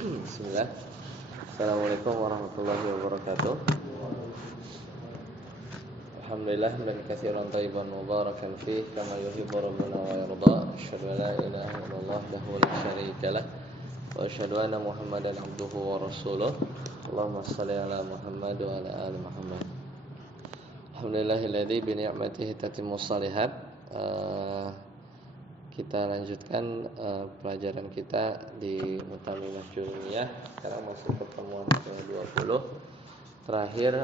Bismillah. Assalamualaikum warahmatullahi wabarakatuh. Alhamdulillah dan katsiran thayyiban mubarakan fih kama yuhibbu rabbuna wa yarda. Asyhadu an la ilaha illallah wahdahu la syarika lah wa asyhadu anna Muhammadan abduhu wa rasuluh. Allahumma shalli ala Muhammad wa ala ali Muhammad. Alhamdulillahilladzi bi ni'matihi tatimmus shalihat. Kita lanjutkan pelajaran kita di Mutamimah Jurumiyah. Sekarang masuk pertemuan ke-20. Terakhir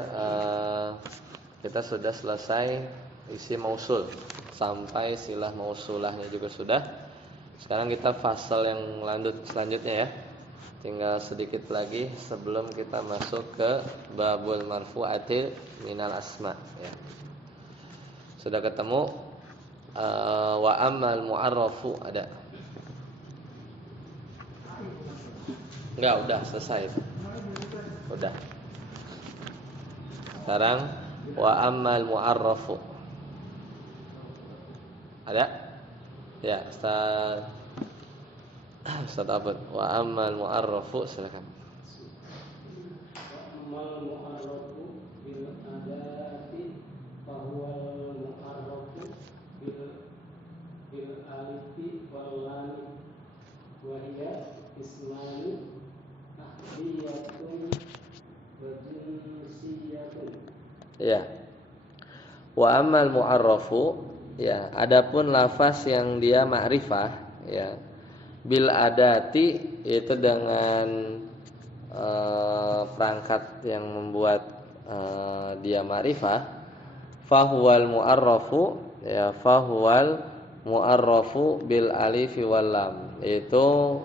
kita sudah selesai isi mausul sampai silah mausulahnya juga sudah. Sekarang kita fasal yang selanjutnya ya. Tinggal sedikit lagi sebelum kita masuk ke babul marfu'atil minal asma ya. Sudah ketemu wa ammal mu'arrafu ada? Enggak, udah selesai. Udah. Sekarang wa ammal mu'arrafu. Ada? Ya, Ustaz Abad. Wa ammal mu'arrafu silakan. Wa ammal mu'arrafu bil adati fa huwa mu'arrafu bil alifi wal lam wa hiya ismani ahdiyatun wa jinsiyatun. Ya. Wa ammal mu'arrafu ya, adapun lafaz yang dia ma'rifah ya, bil adati itu dengan perangkat yang membuat dia ma'rifah, fahuwal mu'arrafu ya, fahuwal mu'arrafu bil alifi wal lam, itu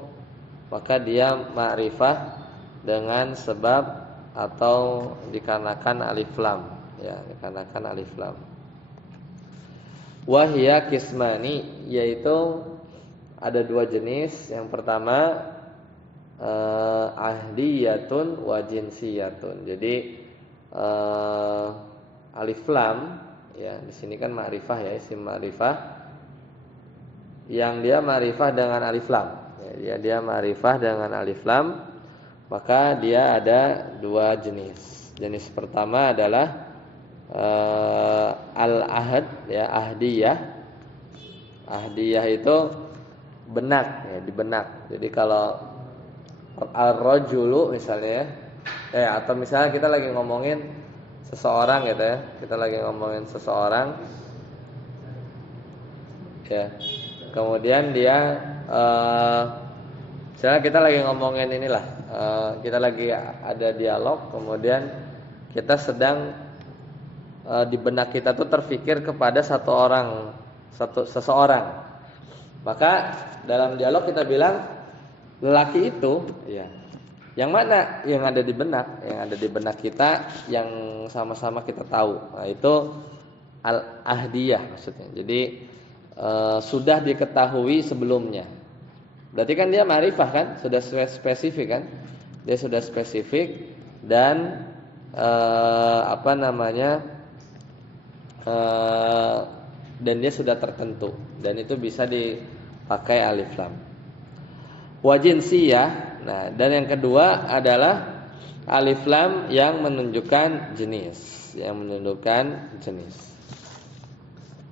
maka dia ma'rifah dengan sebab atau dikarenakan alif lam ya, dikarenakan alif lam. Wahia kismani, yaitu ada dua jenis. Yang pertama ahdiyatun wa jinsiyatun. Jadi alif lam ya, di sini kan ma'rifah ya, isim ma'rifah yang dia ma'rifah dengan alif lam ya, dia ma'rifah dengan alif lam, maka dia ada dua jenis. Jenis pertama adalah al-ahad ya, ahdiyah. Ahdiyah itu benak ya, di benak. Jadi kalau ar-rajulu misalnya ya, atau misalnya kita lagi ngomongin seseorang gitu ya, kita lagi ngomongin seseorang ya, kemudian dia misalnya kita lagi ngomongin inilah, kita lagi ada dialog, kemudian kita sedang di benak kita tuh terfikir kepada seseorang. Maka dalam dialog kita bilang lelaki itu ya, yang mana yang ada di benak, yang ada di benak kita, yang sama-sama kita tahu. Nah, itu al-ahdiyah maksudnya. Jadi sudah diketahui sebelumnya. Berarti kan dia ma'rifah kan, sudah spesifik kan? Dia sudah spesifik dan dan dia sudah tertentu, dan itu bisa dipakai alif lam. Wa jinsiyah. Nah, dan yang kedua adalah alif lam yang menunjukkan jenis,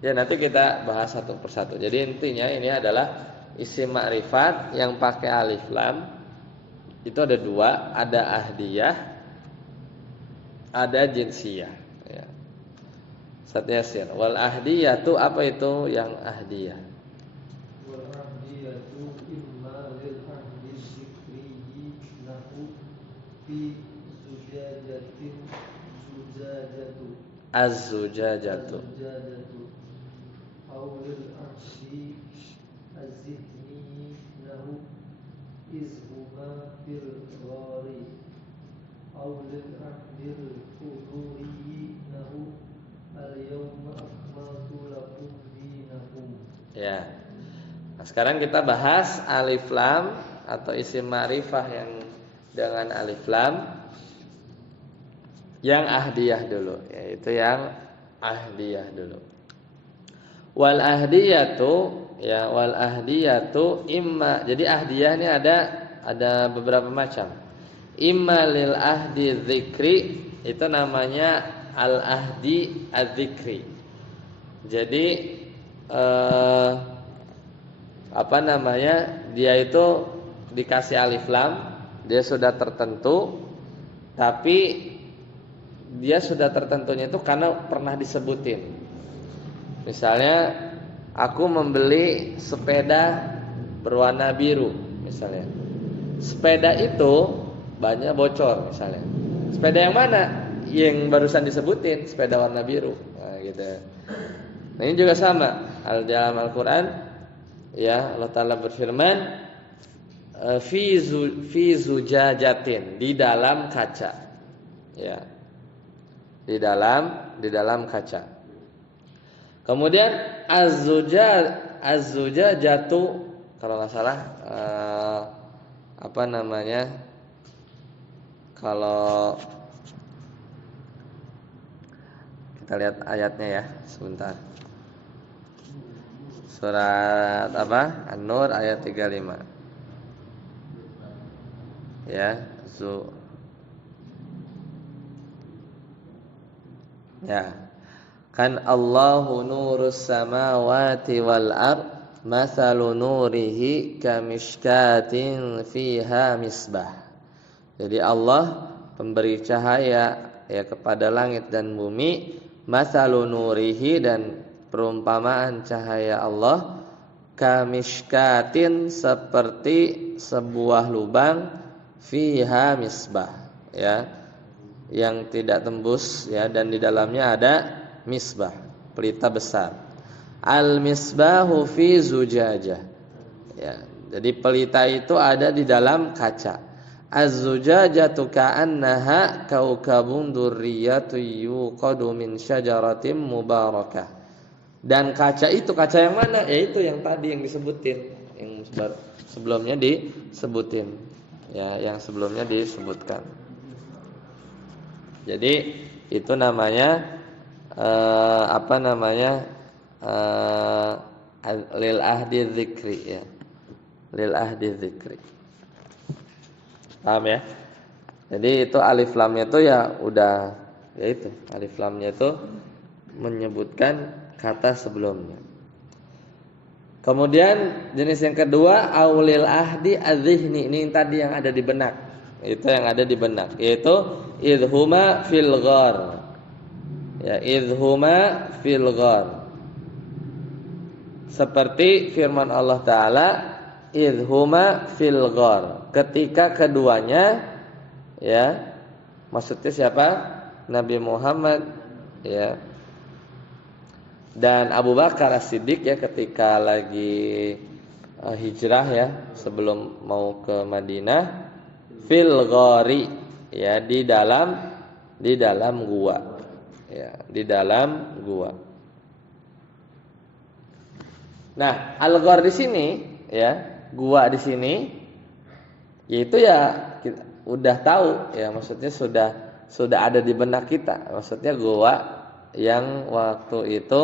Ya, nanti kita bahas satu persatu. Jadi intinya ini adalah isim ma'rifat yang pakai alif lam. Itu ada dua, ada ahdiyah, ada jinsiyah ya. Ustaz Yasir, wal ahdiyatu, apa itu yang ahdiyah? Wal ahdiyatu imma lil ahdi dzikri lahu fi zujajatin Az-zujajatu aw lil ahdi az-zihni lahu izhuma fil ghari aw lil ahdi al-huduri lahu al-yawma akmaltu lakum dinakum. Ya. Nah, sekarang kita bahas alif lam atau isim ma'rifah yang dengan alif lam yang ahdiyah dulu, yaitu yang ahdiyah dulu. Wal ahdiyatu imma. Jadi ahdiyah ini ada ada beberapa macam. Imma lil ahdi dzikri, itu namanya al ahdi adzikri. Jadi apa namanya? Dia itu dikasih alif lam, dia sudah tertentu, tapi dia sudah tertentunya itu karena pernah disebutin. Misalnya aku membeli sepeda berwarna biru misalnya. Sepeda itu bannya bocor misalnya. Sepeda yang mana? Yang barusan disebutin, sepeda warna biru. Nah, gitu. Nah, ini juga sama. Dalam Al-Qur'an ya, Allah Taala berfirman fi zujajatin, di dalam kaca. Ya. Di dalam kaca. Kemudian az-zujajatu, kalau nggak salah apa namanya? Kalau kita lihat ayatnya ya, sebentar. Surat apa? An-Nur ayat 35. Ya, ya. Kan Allahu nurus samawati wal ard, mathalu nurihi kamishkatin fiha misbah. Jadi Allah pemberi cahaya ya kepada langit dan bumi, mathalu nurihi, dan perumpamaan cahaya Allah, kamishkatin, seperti sebuah lubang, fiha misbah, ya, yang tidak tembus ya, dan di dalamnya ada misbah, pelita besar. Al misbahu fi zujajah. Ya, jadi pelita itu ada di dalam kaca. Az-zujajatu ka'annaha kaukabun durriyatun yuqadu min syajaratin mubarakah. Dan kaca itu, kaca yang mana? Yaitu yang tadi yang disebutin, yang sebelumnya disebutin. Ya, yang sebelumnya disebutkan. Jadi itu namanya apa namanya? Lil ahdi dzikri ya. Lil ahdi dzikri. Paham ya? Jadi itu alif lamnya itu ya udah, ya itu alif lamnya itu menyebutkan kata sebelumnya. Kemudian jenis yang kedua aulil ahdi adzihni, ini tadi yang ada di benak. Itu yang ada di benak, yaitu idhuma fil ghar. Ya, idhuma fil ghar. Seperti firman Allah Ta'ala, idhuma fil ghar, ketika keduanya, ya, maksudnya siapa? Nabi Muhammad, ya, dan Abu Bakar As-Siddiq, ya, ketika lagi hijrah, ya, sebelum mau ke Madinah, fil ghari, ya, di dalam gua, ya, di dalam gua. Nah, al-ghar di sini, ya, gua di sini, yaitu ya kita udah tahu, ya, maksudnya sudah ada di benak kita. Maksudnya gua yang waktu itu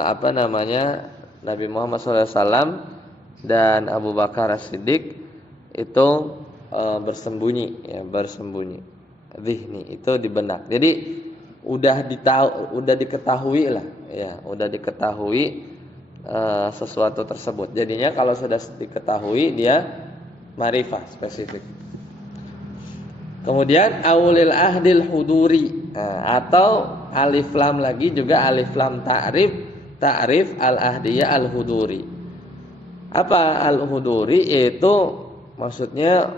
apa namanya, Nabi Muhammad SAW dan Abu Bakar As-Siddiq itu bersembunyi, ya, bersembunyi. Zihni itu di benak. Jadi udah diketahui lah, ya, udah diketahui sesuatu tersebut. Jadinya kalau sudah diketahui dia ma'rifah spesifik. Kemudian aulil ahdil huduri, atau alif lam lagi juga alif lam ta'rif al ahdiyah al huduri. Apa al huduri? Itu maksudnya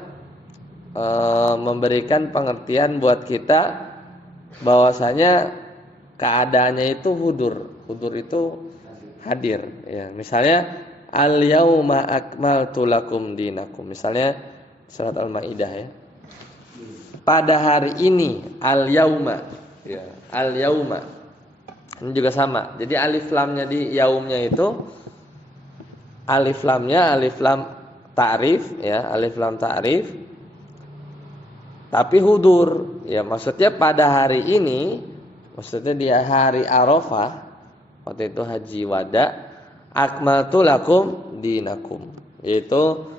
memberikan pengertian buat kita bahwasanya keadaannya itu hudur. Hudur itu hadir, ya. Misalnya al yauma akmaltu lakum dinakum, misalnya surat Al-Maidah, ya. Pada hari ini, al yauma, ya, al yauma. Ini juga sama. Jadi alif lamnya di yaumnya itu alif lamnya alif lam ta'rif, ya, alif lam ta'rif. Tapi hudur, ya, maksudnya pada hari ini, maksudnya di hari Arafah, waktu itu haji wada, akmaltu lakum dinakum, yaitu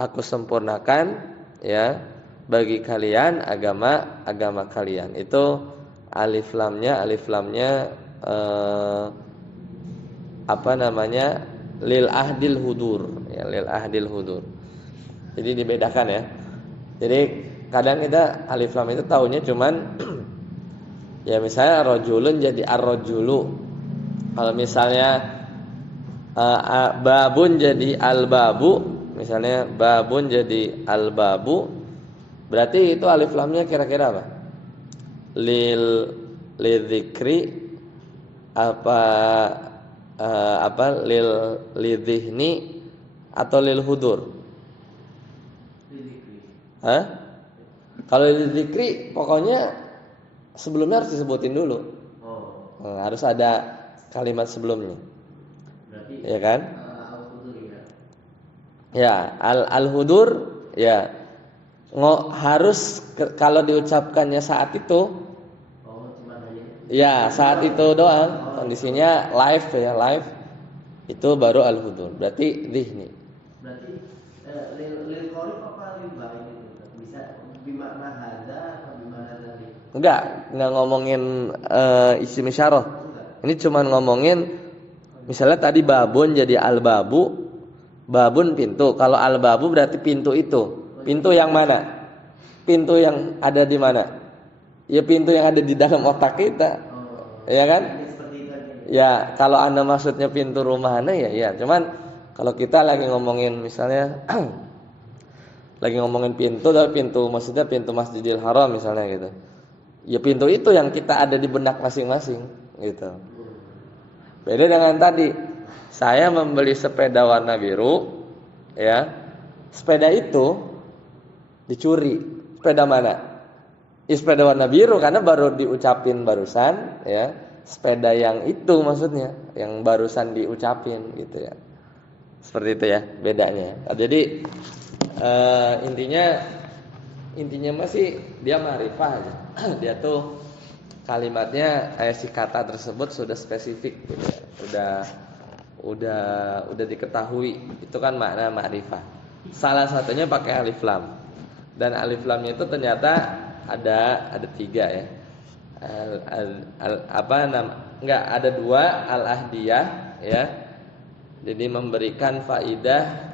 aku sempurnakan ya bagi kalian agama kalian. Itu alif lamnya apa namanya? Lil ahdil hudur ya, lil ahdil hudur. Jadi dibedakan ya. Jadi kadang kita alif lam itu taunya cuman ya misalnya rajulun jadi ar-rajulu. Kalau misalnya babun jadi al-babu, misalnya babun jadi al-babu, berarti itu alif lamnya kira-kira apa? Lidzikri apa lidzihni atau lil hudur? Hah? Kalau lidzikri pokoknya sebelumnya harus disebutin dulu. Harus ada kalimat sebelumnya. Berarti ya kan? al-hudur ya. Ya, al-hudur ya. Harus kalau diucapkannya saat itu. Cuma hanya. Ya, saat itu doang. Kondisinya live ya, live. Itu baru al-hudur. Berarti dzihni. Berarti lil qarib apa lil ba'id itu? Bisa bimakna hadza atau bimakna tadi? Enggak ngomongin isim isyarah. Ini cuma ngomongin misalnya tadi babun jadi al-babu. Babun pintu. Kalau al-babu berarti pintu itu. Pintu yang mana? Pintu yang ada di mana? Ya pintu yang ada di dalam otak kita. Ya kan? Ya, kalau Anda maksudnya pintu rumah Anda ya. Cuman kalau kita lagi ngomongin misalnya lagi ngomongin pintu, tapi pintu maksudnya pintu Masjidil Haram misalnya gitu. Ya pintu itu yang kita ada di benak masing-masing gitu. Beda dengan tadi. Saya membeli sepeda warna biru, ya. Sepeda itu dicuri. Sepeda mana? Ya, sepeda warna biru karena baru diucapin barusan, ya. Sepeda yang itu maksudnya, yang barusan diucapin gitu ya. Seperti itu ya bedanya. Jadi intinya masih dia ma'rifah aja. Dia tuh kalimatnya si kata tersebut sudah spesifik gitu ya. Udah diketahui. Itu kan makna ma'rifah. Salah satunya pakai alif lam. Dan alif lamnya itu ternyata ada 3 ya. Enggak ada 2 al-ahdiyah ya. Jadi memberikan faidah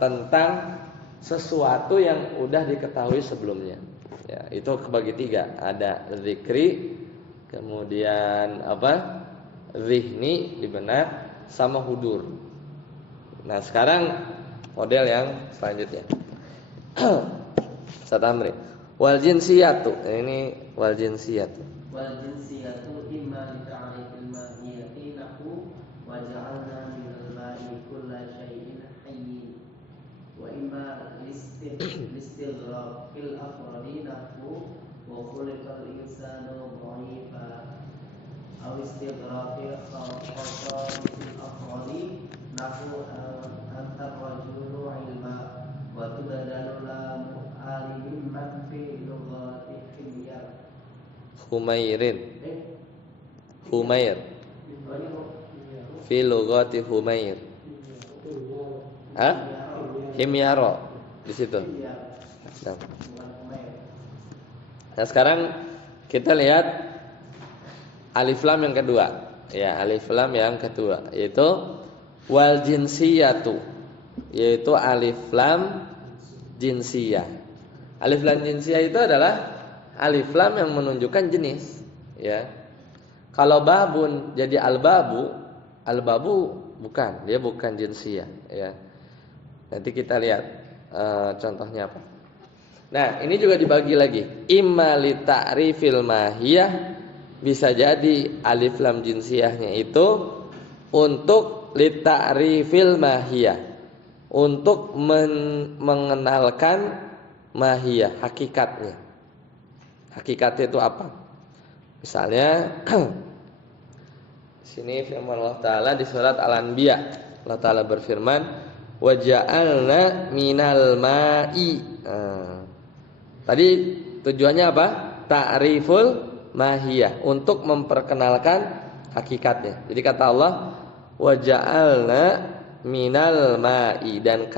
tentang sesuatu yang udah diketahui sebelumnya. Ya, itu kebagi 3. Ada zikri, kemudian zihni di benak, sama hudur. Nah, sekarang model yang selanjutnya. Satamri. Wal jinsiyatu. Ini wal jinsiyatu. Wal jinsiyatu imma li ta'rifil mahiyati nahu wa ja'alna min al-ma'i kulla syai'in hayyin wa imma listighraqil afradi nahu wa khuliqal insanu dha'ifa aw istighraqil khasa'isil afradi nahu antar rajulu ilma wa tudadalu lamu alimin man fi lughati himyar Humairin. Humair. Fi lughati Humair. Himyaro di situ. Nah, sekarang kita lihat alif lam yang kedua. Ya, alif lam yang kedua yaitu wal jinsiyatu, yaitu alif lam jinsiyah. Alif lam jinsiyah itu adalah alif lam yang menunjukkan jenis, ya. Kalau babun jadi al-babu bukan, dia bukan jinsiyah, ya. Nanti kita lihat contohnya apa. Nah, ini juga dibagi lagi. Imma li ta'rifil mahiyah, bisa jadi alif lam jinsiyahnya itu untuk li ta'rifil mahiyah, untuk mengenalkan mahiyah, hakikatnya. Hakikatnya itu apa? Misalnya sini firman Allah Ta'ala di surat Al-Anbiya. Allah Ta'ala berfirman, wa ja'alna minal ma'i. Tadi tujuannya apa? Ta'riful mahiyah, untuk memperkenalkan hakikatnya. Jadi kata Allah, wa ja'alna minal ma'i, dan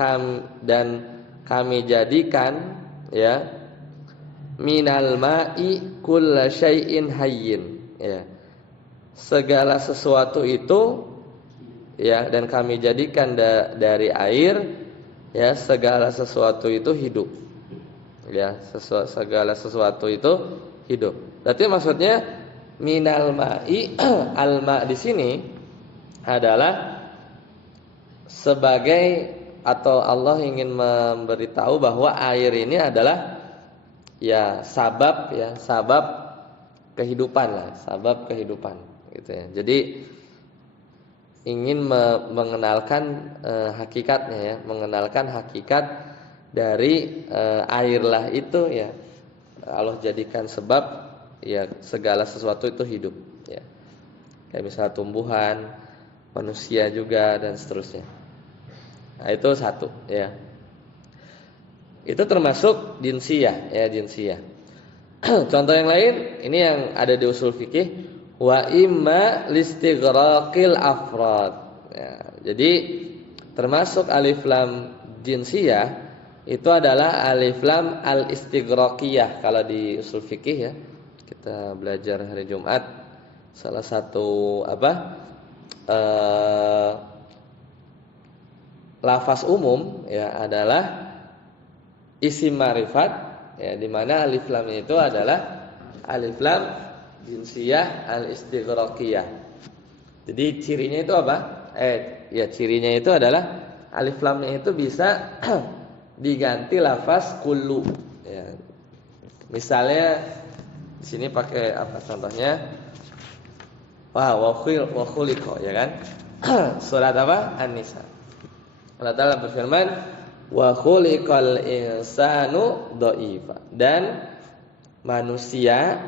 kami jadikan ya minal ma'i kulla syai'in hayyin ya. Segala sesuatu itu ya, dan kami jadikan dari air ya segala sesuatu itu hidup. Ya, segala sesuatu itu hidup. Berarti maksudnya minal ma'i al-ma' di sini adalah sebagai, atau Allah ingin memberitahu bahwa air ini adalah ya sabab kehidupan lah, sabab kehidupan gitu ya. Jadi ingin mengenalkan hakikatnya ya, mengenalkan hakikat dari airlah itu ya. Allah jadikan sebab ya segala sesuatu itu hidup ya. Kayak misalnya tumbuhan, manusia juga dan seterusnya. Nah, itu satu ya. Itu termasuk jinsiyah ya, jinsiyah. Contoh yang lain, ini yang ada di usul fikih, wa imma listighraqil afrad. Ya, jadi termasuk alif lam jinsiyah itu adalah alif lam al istighraqiyah kalau di usul fikih ya. Kita belajar hari Jumat salah satu lafaz umum ya adalah isim ma'rifat ya, di mana alif lamnya itu adalah alif lam jinsiyah al istighraqiyah. Jadi cirinya itu apa? Cirinya itu adalah alif lamnya itu bisa diganti lafaz kullu ya. Misalnya di sini pakai apa contohnya? Wa khuliqa ya kan? Surat apa? An-Nisa. Allah Ta'ala berfirman, wa khuliqal insanu dha'ifa. Dan manusia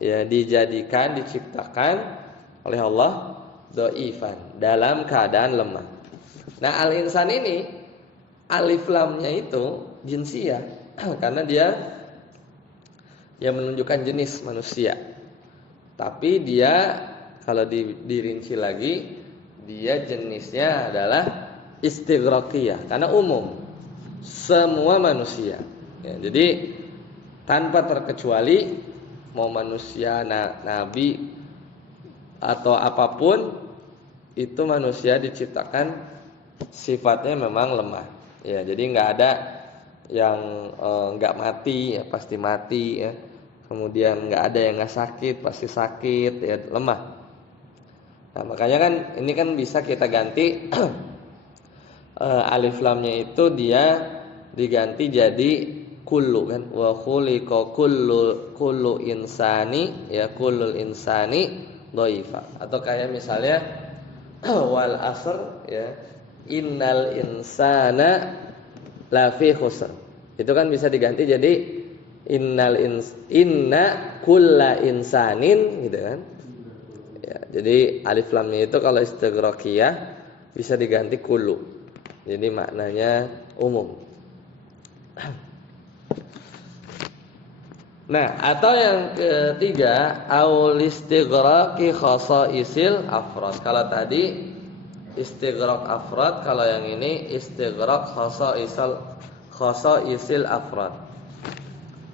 ya dijadikan, diciptakan oleh Allah dhaifan, dalam keadaan lemah. Nah, al-insan ini alif lamnya itu jinsiyah karena dia yang menunjukkan jenis manusia. Tapi dia kalau dirinci lagi, dia jenisnya adalah istighraqiyah karena umum, semua manusia ya, jadi tanpa terkecuali mau manusia, nabi atau apapun, itu manusia diciptakan sifatnya memang lemah ya. Jadi nggak ada yang nggak mati ya, pasti mati ya. Kemudian nggak ada yang nggak sakit, pasti sakit ya, lemah. Nah, makanya kan ini kan bisa kita ganti alif lamnya itu dia diganti jadi kullu kan, wa khuliqa kullu insani ya, kullul insani dhaifa. Atau kayak misalnya wal asr ya, innal insana lafi khusr. Itu kan bisa diganti jadi inna kulla insanin gitu kan. Ya, jadi alif lamnya itu kalau istighraqiyah bisa diganti kullu. Jadi maknanya umum. Nah, atau yang ketiga, aul istighraqi khasaisil afrad. Kalau tadi istighraq afrad, kalau yang ini istighraq khasaisil afrad.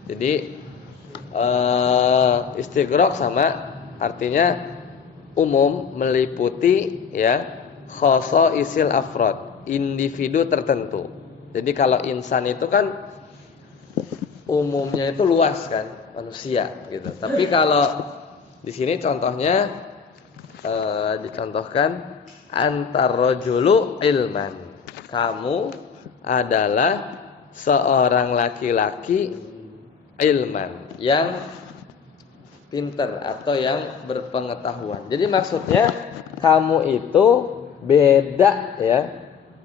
Jadi istighraq sama artinya umum, meliputi ya khasaisil afrad, individu tertentu. Jadi kalau insan itu kan umumnya itu luas kan, manusia gitu. Tapi kalau di sini contohnya dicontohkan antar rajulu ilman. Kamu adalah seorang laki-laki ilman, yang pinter atau yang berpengetahuan. Jadi maksudnya kamu itu beda ya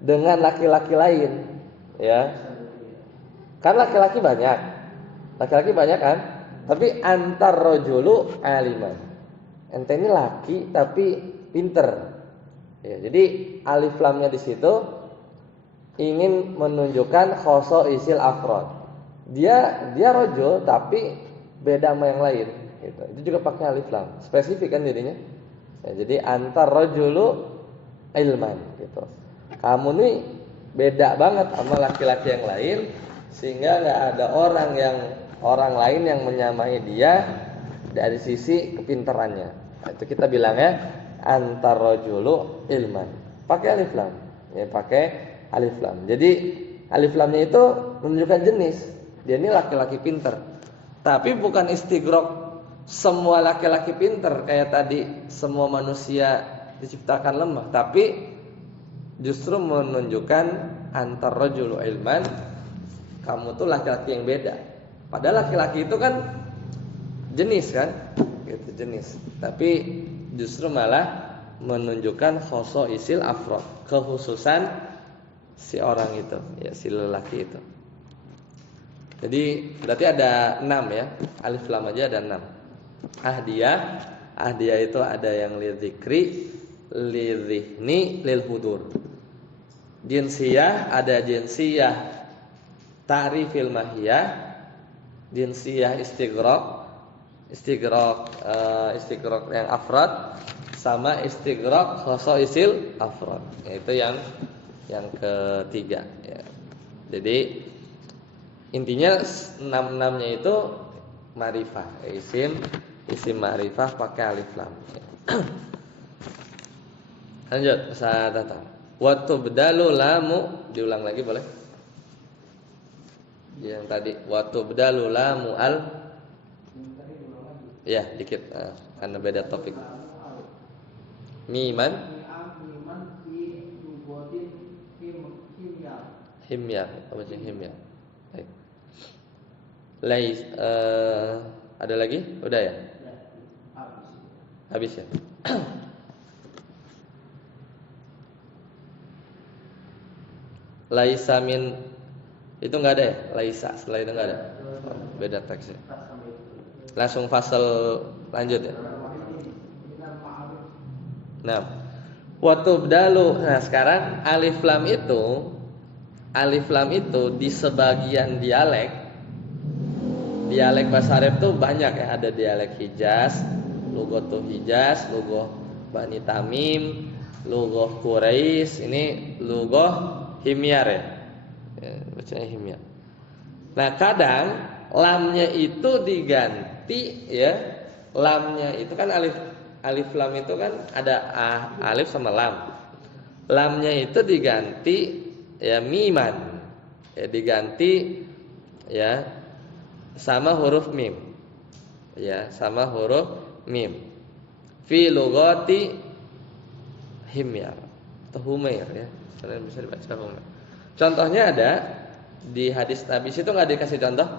dengan laki-laki lain ya. Kan laki-laki banyak kan, tapi antar rajulu aliman. Ente ini laki tapi pinter. Ya, jadi alif lamnya di situ ingin menunjukkan khasaisil afrad. Dia rajul tapi beda sama yang lain. Gitu. Itu juga pakai alif lam, spesifik kan jadinya. Ya, jadi antar rajulu ilman gitu. Kamu nih beda banget sama laki-laki yang lain, sehingga nggak ada orang lain yang menyamai dia dari sisi kepintarannya. Nah, itu kita bilangnya antar rajulu ilman. Pakai alif lam. Ya, pakai alif lam. Jadi alif lamnya itu menunjukkan jenis. Dia ini laki-laki pintar. Tapi bukan istighraq semua laki-laki pintar kayak tadi semua manusia diciptakan lemah, tapi justru menunjukkan antar rajulu ilman, kamu tuh laki-laki yang beda. Padahal laki-laki itu kan jenis kan, gitu jenis. Tapi justru malah menunjukkan khosoisil afrod, kekhususan si orang itu, ya si lelaki itu. Jadi berarti ada 6 ya, alif lam aja ada 6. Ahdiyah itu ada yang lidzikri, lidzihni, lil hudur. Jinsiyah ada jinsiyah ta'rifil mahiyah, jinsiyah istighraq yang afrad, sama istighraq khosoisil afrad. Itu yang ketiga ya. Jadi intinya 6-6-nya itu ma'rifah, isim ma'rifah pakai alif lam. Lanjut, saya datang. Wa tubdalu lamu, diulang lagi boleh? Yang tadi wa tubdalu lamu al. Ya, dikit karena beda topik. Miman himyar, apa sih himyar? Baik. Ada lagi? Udah ya? Habis ya? Laisa min itu enggak ada ya? Laisa setelah itu enggak ada. Beda teksnya. Langsung fasal lanjut ya. Nah, wa tubdalu. Nah, sekarang alif lam itu di sebagian dialek bahasa Arab tuh banyak ya, ada dialek Hijaz, lughatu Hijaz, lughah Bani Tamim, lughah Quraisy, ini lughah Himyar ya. Bacanya Himyar. Nah, kadang lamnya itu diganti ya. Lamnya itu kan alif lam itu kan ada alif sama lam. Lamnya itu diganti ya miman. Ya diganti ya sama huruf mim. Ya, sama huruf mim. Fi lughati Himyar atau Humair ya. Kalian bisa dibaca Humair. Contohnya ada di hadis Nabi, situ enggak dikasih contoh?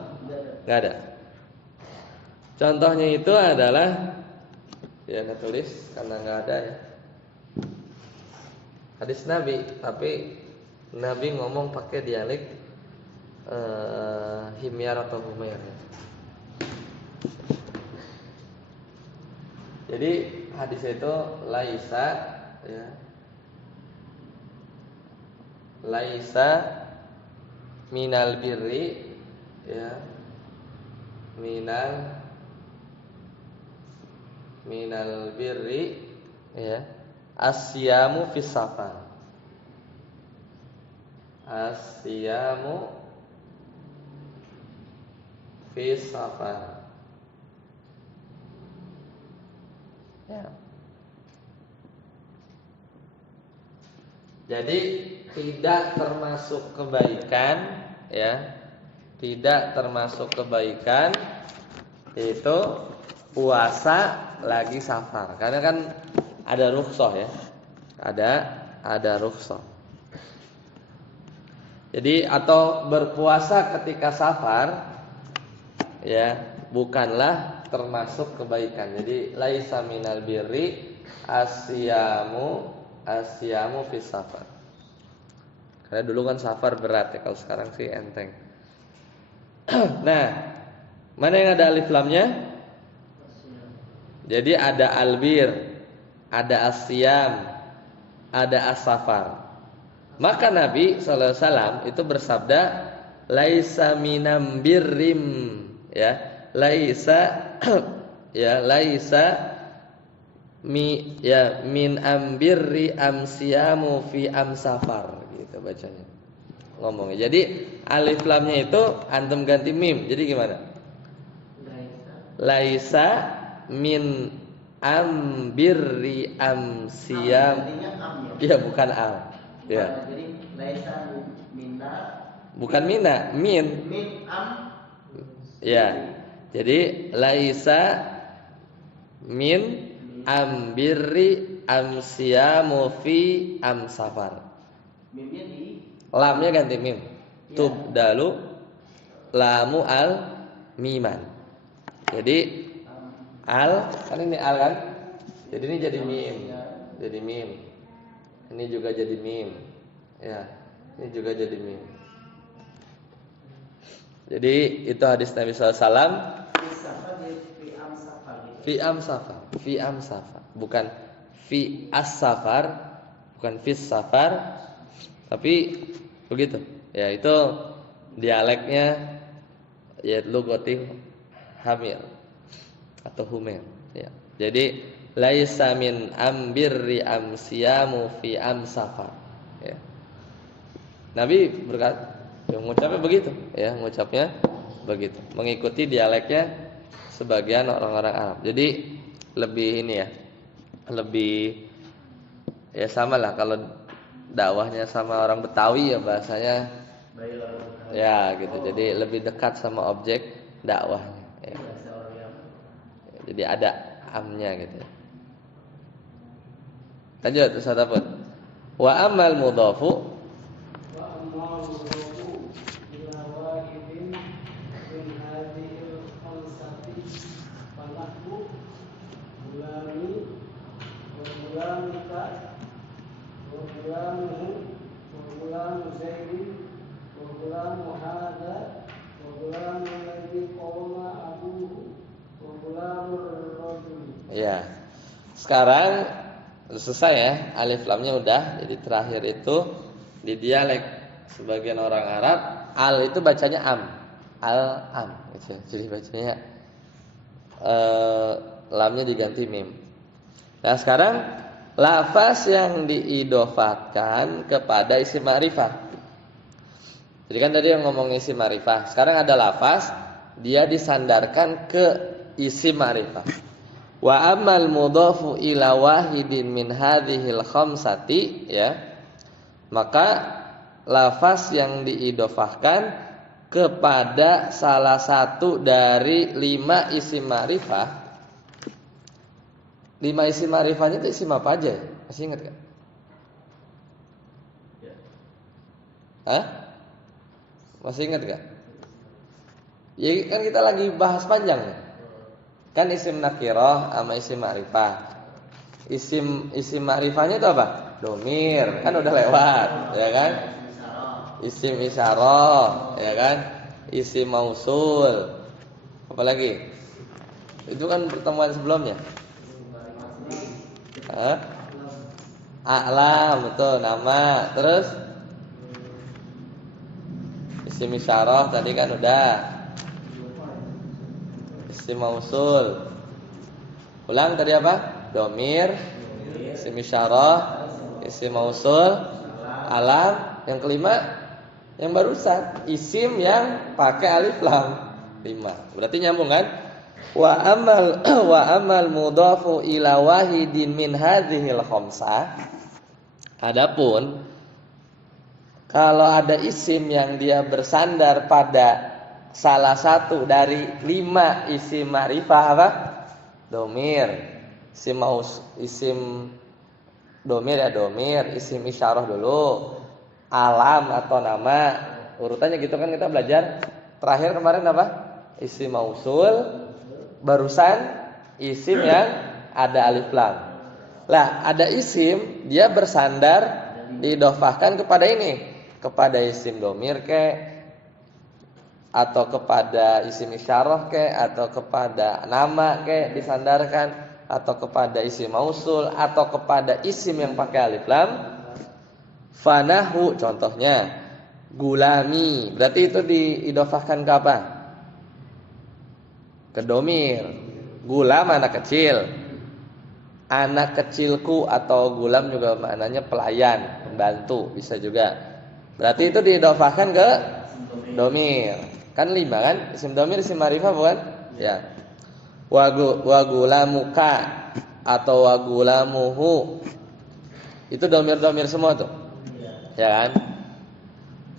Enggak ada. Contohnya itu adalah ya enggak tulis karena enggak ada ya. Hadis Nabi, tapi Nabi ngomong pakai dialek Himyar atau Humair ya. Jadi hadis itu laisa ya. Laisa minal birri ya. Minal birri ya. Asyamu fis safar. Asyamu fis safar. Ya. Jadi tidak termasuk kebaikan ya. Tidak termasuk kebaikan itu puasa lagi safar. Karena kan ada rukhsah ya. Ada rukhsah. Jadi atau berpuasa ketika safar ya, bukanlah termasuk kebaikan. Jadi laisa minal birri asyamu fis safar. Karena dulu kan safar berat ya, kalau sekarang sih enteng. Nah, mana yang ada alif lamnya? Jadi ada albir, ada asyam, ada as-safar. Maka Nabi SAW itu bersabda, laisa minam birrim, ya, laisa min ambirri amsiyamu fi amsafar, gitu bacanya. ngomongnya. Jadi alif lamnya itu antum ganti mim. Jadi gimana? Laisa min ambirri amsiyam. Artinya am ya. Iya, bukan al. Ya. Jadi laisa minna. Bukan mina, min. Min am. Ya. Jadi laisa min ambirri amsiyamu fi amsafar. Mimnya di Lamnya ganti mim. Ya. Tubdalu lamu al miman. Jadi al, kan ini al kan? Jadi ini jadi mim. Jadi mim. Ini juga jadi mim. Ya, ini juga jadi mim. Jadi itu hadis Nabi SAW. Fi amsafar, fi amsafar, bukan fi as-safar, bukan fi safar, tapi begitu. Ya itu dialeknya ya lugati hamil atau humil. Ya. Jadi laisa min ambirri amsiyamu fi amsafar. Ya. Nabi berkata, mengucapnya begitu, ya, mengucapnya begitu, mengikuti dialeknya sebagian orang-orang Arab. Jadi lebih ini ya, lebih ya sama lah kalau dakwahnya sama orang Betawi ya bahasanya ya gitu. Jadi lebih dekat sama objek dakwahnya. Ya. Jadi ada amnya gitu. Lanjut Ustaz Afud. Wa amal mudhafu ya. Sekarang selesai ya, alif lamnya udah. Jadi terakhir itu di dialek sebagian orang Arab, al itu bacanya am. Al am gitu. Jadi bacanya lamnya diganti mim. Nah, sekarang lafaz yang diidofatkan kepada isim ma'rifah. Jadi kan tadi yang ngomong isim ma'rifah. Sekarang ada lafaz dia disandarkan ke isim ma'rifah. Wa amal mudhafu ila wahidin min hadhil khamsati, ya. Maka lafaz yang diidofahkan kepada salah satu dari 5 isim ma'rifah. 5 isim ma'rifahnya itu isim apa aja? Masih ingat gak? Hah? Masih ingat gak? Ya kan kita lagi bahas panjang ya. Kan isim nakirah sama isim ma'rifah. Isim ma'rifahnya itu apa? Domir, kan udah lewat, ya kan? Isim isyarah, ya kan? Isim mausul. Apa lagi? Itu kan pertemuan sebelumnya. A'lam, betul, nama. Terus isim isyarah tadi kan udah. Isim mausul. Ulang tadi apa? Domir, isim isyarah, isim mausul, alam. Yang kelima yang barusan, isim yang pakai alif lam. 5. Berarti nyambung kan? Wa amal mudhafu ila wahidin min hadhil khamsah. Adapun kalau ada isim yang dia bersandar pada salah satu dari 5 isim ma'rifah apa? Domir, isim domir ya domir, isim isyarah dulu, alam atau nama. Urutannya gitu kan kita belajar. Terakhir kemarin apa? Isim mausul, barusan isim yang ada alif lam. Lah, ada isim dia bersandar diidofahkan kepada ini, kepada isim domir atau kepada isim isyarah atau kepada nama disandarkan, atau kepada isim mausul atau kepada isim yang pakai alif lam. Fanahu contohnya gulami, berarti itu diidofahkan ke apa? Ke domir. Gulam anak kecil, anak kecilku, atau gulam juga maknanya pelayan, pembantu bisa juga. Berarti itu diidhofahkan ke domir. Kan 5 kan? Isim domir, isim ma'rifah bukan? Ya. Wa gulamuka atau wa gulamuhu. Itu domir-domir semua tuh. Ya kan?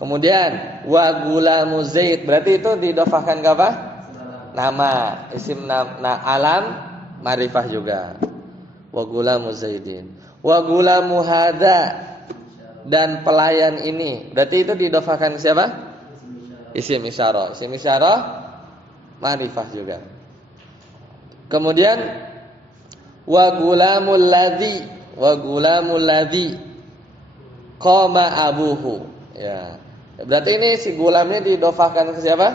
Kemudian wa gulamu Zaid, berarti itu diidhofahkan ke apa? Nama, isim alam ma'rifah juga. Wa gulamu Zaidin. Wa gulamu hada, dan pelayan ini. Berarti itu diidhofahkan ke siapa? Isim isyarah. Isim isyarah ma'rifah juga. Kemudian wa gulamul ladzi qama abuhu. Ya. Berarti ini si gulamnya diidhofahkan ke siapa?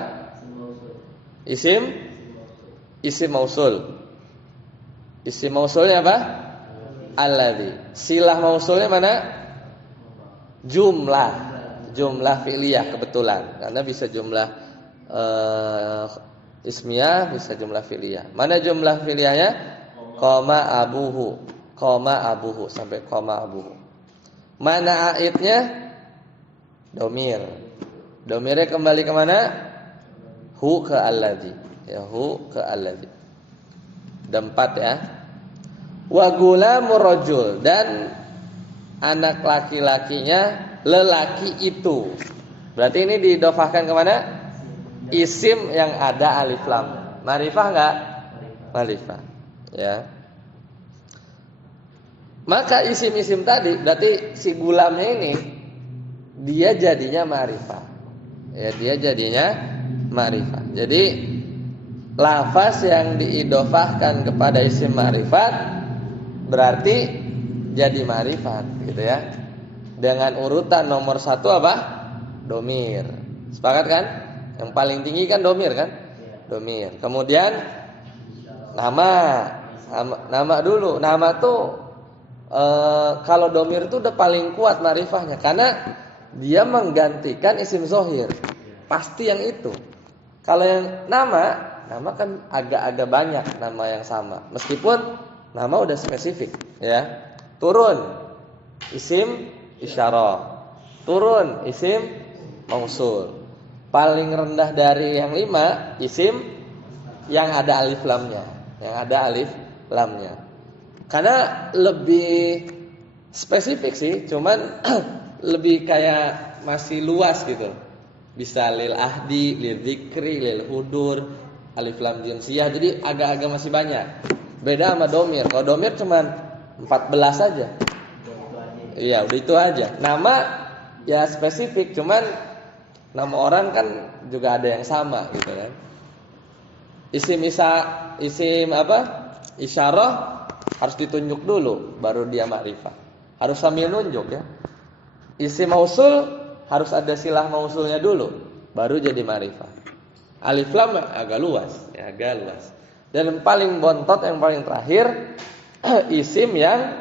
Isim mausul. Isim mausulnya apa? Alladzi. Silah mausulnya mana? Jumlah fi'liyah kebetulan. Karena bisa jumlah ismiyah, bisa jumlah fi'liyah. Mana jumlah fi'liyahnya? Qama abuhu sampai qama abuhu. Mana aidnya? Domir. Domirnya kembali ke mana? Hu ke alladzi. Ya, hu ke alladzi. Ada 4 ya. Wa gulamur rajul, dan anak laki-lakinya lelaki itu. Berarti ini diidhofahkan ke mana? Isim yang ada alif lam. Ma'rifah enggak? Ma'rifah. Ya. Maka isim-isim tadi berarti si gulamnya ini dia jadinya ma'rifah. Ya, dia jadinya ma'rifah. Jadi lafaz yang diidhofahkan kepada isim ma'rifat berarti jadi ma'rifat gitu ya. Dengan urutan nomor 1 apa? Domir. Sepakat kan? Yang paling tinggi kan domir kan? Domir. Kemudian nama dulu. Nama tuh kalau domir itu udah paling kuat ma'rifahnya karena dia menggantikan isim zohir. Pasti yang itu. Kalau yang nama kan agak-agak banyak nama yang sama. Meskipun nama udah spesifik, ya. Turun isim isyarah. Turun isim mausul. Paling rendah dari yang 5 isim yang ada alif lamnya, Karena lebih spesifik sih, cuman lebih kayak masih luas gitu. Bisa lil ahdi, lil dzikri, lil hudur, alif lam jinsiyah. Jadi agak-agak masih banyak. Beda sama domir. Kalau domir cuman 14 aja. Iya, udah itu aja. Nama ya spesifik, cuman nama orang kan juga ada yang sama gitu kan. Isim apa? Isyarah harus ditunjuk dulu baru dia ma'rifah. Harus sambil nunjuk ya. Isim mausul harus ada silah mausulnya dulu baru jadi ma'rifah. Alif lam agak luas. Dan yang paling bontot, yang paling terakhir isim yang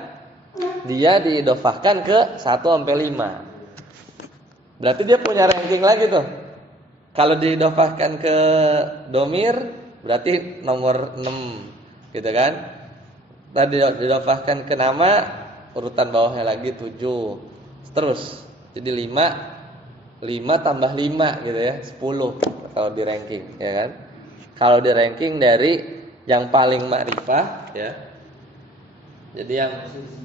dia diidhofahkan ke 1 sampai 5. Berarti dia punya ranking lagi tuh. Kalau diidhofahkan ke domir berarti nomor 6 gitu kan. Tadi diidhofahkan ke nama urutan bawahnya lagi 7. Terus jadi 5 tambah 5 gitu ya, 10 kalau di ranking ya kan. Kalau di ranking dari yang paling ma'rifah ya. Jadi yang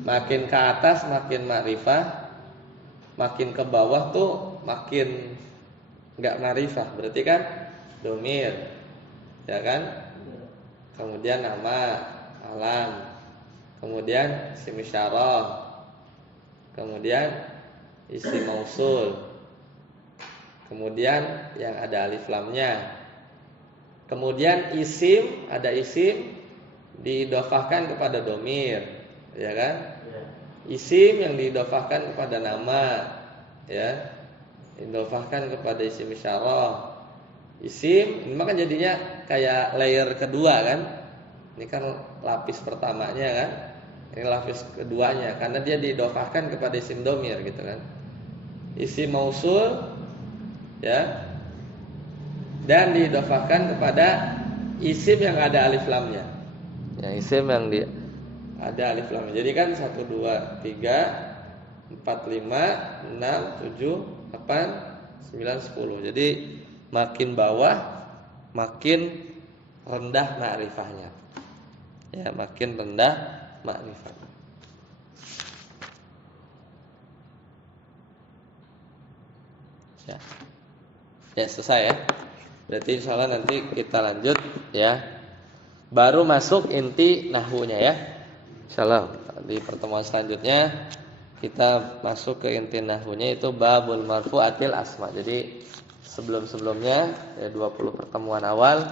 makin ke atas makin ma'rifah, makin ke bawah tuh makin enggak ma'rifah. Berarti kan domir. Ya kan? Kemudian nama, alam. Kemudian isim isyarah. Kemudian isim mausul. Kemudian yang ada alif lamnya. Kemudian isim, ada isim diidhofahkan kepada domir, ya kan? Isim yang diidhofahkan kepada nama, ya. Idhofahkan kepada isim isyarah. Isim, ini maka jadinya kayak layer kedua kan? Ini kan lapis pertamanya kan? Ini lapis keduanya karena dia diidhofahkan kepada isim domir gitu kan. Isim mausul ya. Dan diidhofahkan kepada isim yang ada alif lamnya. Ya, isim yang ada alif lamnya. Jadi kan 1 2 3 4, 5, 6, 7, 8, 9, 10. Jadi makin bawah makin rendah ma'rifahnya. Ya, makin rendah ma'rifahnya. Ya. Ya, selesai ya. Berarti insyaallah nanti kita lanjut ya. Baru masuk inti nahwunya ya. Insyaallah di pertemuan selanjutnya kita masuk ke inti nahwunya, itu babul marfu'atil asma. Jadi sebelum-sebelumnya ya 20 pertemuan awal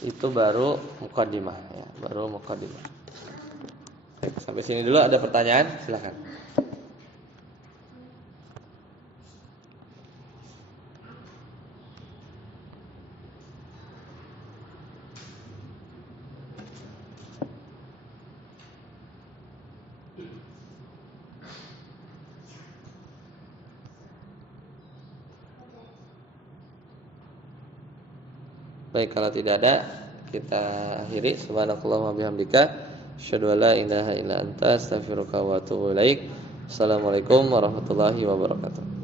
itu baru muqaddimah ya, baru muqaddimah. Baik, sampai sini dulu. Ada pertanyaan? Silakan. Baik, kalau tidak ada kita akhiri. Subhanakallahumma bihamdika asyhadu an la ilaha illa anta astaghfiruka wa atubu ilaik. Assalamualaikum warahmatullahi wabarakatuh.